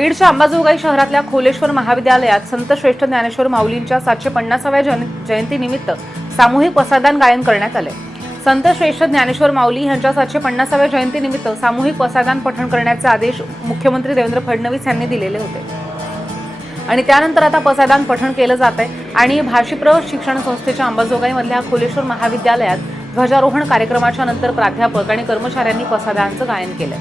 बीडच्या अंबाजोगाई शहरातल्या खोलेश्वर महाविद्यालयात संत श्रेष्ठ ज्ञानेश्वर माऊलींच्या सातशे पन्नासाव्या जयंतीनिमित्त सामूहिक पसादान गायन करण्यात आले. संत श्रेष्ठ ज्ञानेश्वर माऊली यांच्या सातशे पन्नासाव्या जयंतीनिमित्त सामूहिक पसादान पठण करण्याचे आदेश मुख्यमंत्री देवेंद्र फडणवीस यांनी दिलेले होते. आणि त्यानंतर आता पसादान पठण केलं जात आहे आणि भाषीप्र शिक्षण संस्थेच्या अंबाजोगाईमधल्या खोलेश्वर महाविद्यालयात ध्वजारोहण कार्यक्रमाच्या नंतर प्राध्यापक आणि कर्मचाऱ्यांनी पसादानचं गायन केलं